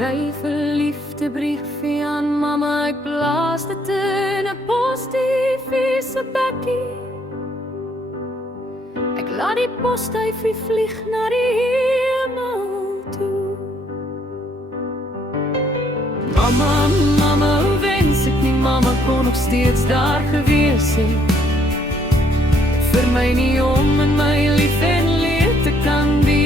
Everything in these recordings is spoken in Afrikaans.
skryf 'n liefdebriefie aan mamma, ek blaas dit in 'n posduifie se bekkie. Ek laat die posduifie vlieg na die hemel toe. Mama, mama, hoe wens ek nie mama kon nog steeds daar gewees het, vir my nie om in my lief en leed te kan deel,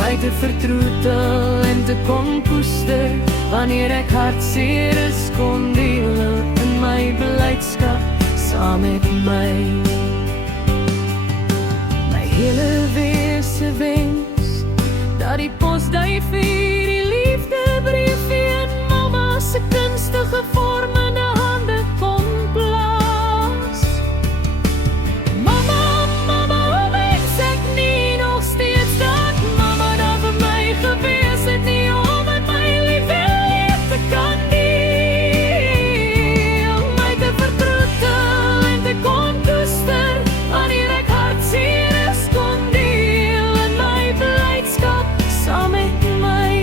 my te vertroetel en te kon koester, wanneer ek hartseer is kon deel in my blydskap saam met my. My hele wese wens dat die posduifie die liefdebriefie in mama se kunstige vorm in die hande kon plaas. Mama, mama, hoe wens ek nie nog steeds dat mama daar vir my gewees het, nie om in my lief en leed te kan deel, my te vertroetel en te kon koester, wanneer ek hartseer is kon deel in my blydskap saam met my.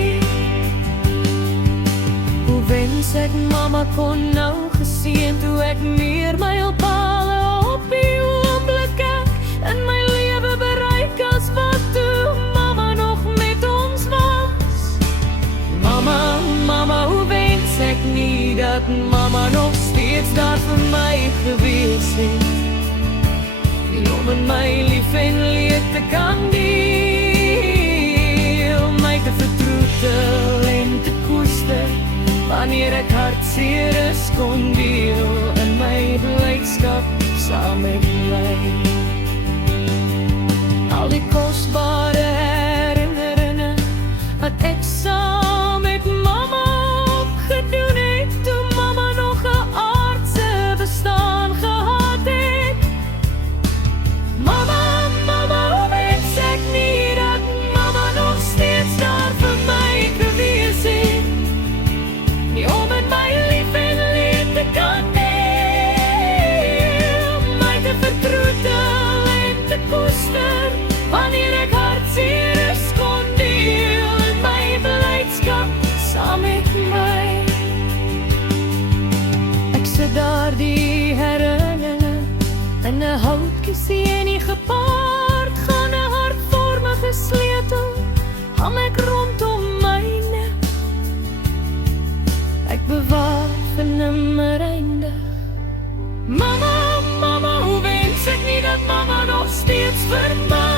Hoe wens ek mama kon nou gesien toe ek meer mylpale op die oomblik ek in my lewe bereik as wat toe mama nog met ons was. Mama, mama, hoe wens ek nie dat mama nog steeds daar vir my gewees het, nie om in my lief en leed te kan deel, my te vertroetel en te koester, wanneer ek hartseer is kon deel in my blydskap saam met my. Al die kosbare herinneringe wat ek saam met mama opgedoen het, toe mama nog 'n aardse bestaan gehad het. Mama, mama, hoe wens ek nie dat mama nog steeds daar vir my gewees het, nie om in my lief en leed te kan deel, my te vertroetel en te koester, wanneer ek hartseer is kon deel in my blydskap saam met my. Ek sit daar die herinneringe in 'n houtkiesie en die gepaard gaan 'n hartvormige sleutel hang ek rondom my nek. Ek bewaar vir nimmer eindig. Mama, mama, hoe wens ek nie dat mama nog steeds vir my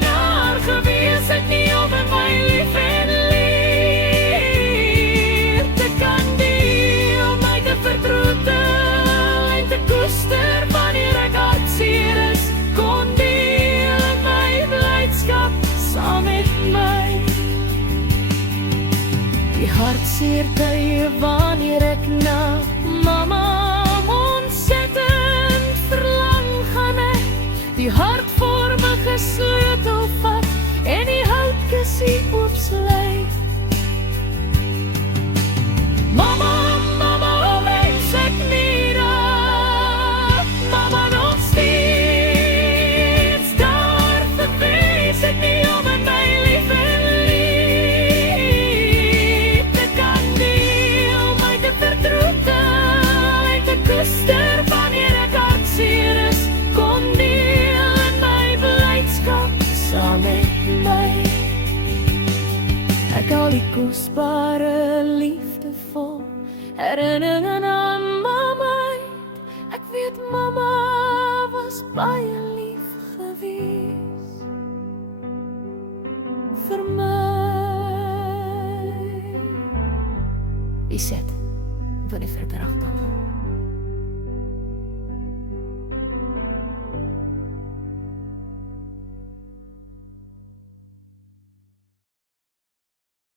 daar gewees het, nie om in my lief en leed te kan deel, my te vertroetel en te koester, wanneer ek hartseer is kon deel in my blydskap saam met my. Die hartseer tye wanneer ek na mama ontsettend verlang, gaan ek die hartvormige sleutel vat en die houtkiesie oopsluit. Mama, mama, hoe wens ek nie dat mama nog steeds daar gewees het, nie om in my lief en leed te kan deel, my te vertroetel en te koester, wanneer ek hartseer is kon deel in my blydskap saam met my. Ek al die kosbare liefdevol herinneringe aan mama uit. Ek weet mama was baie lief gewees vir my. Lisette, van die verdrag dan.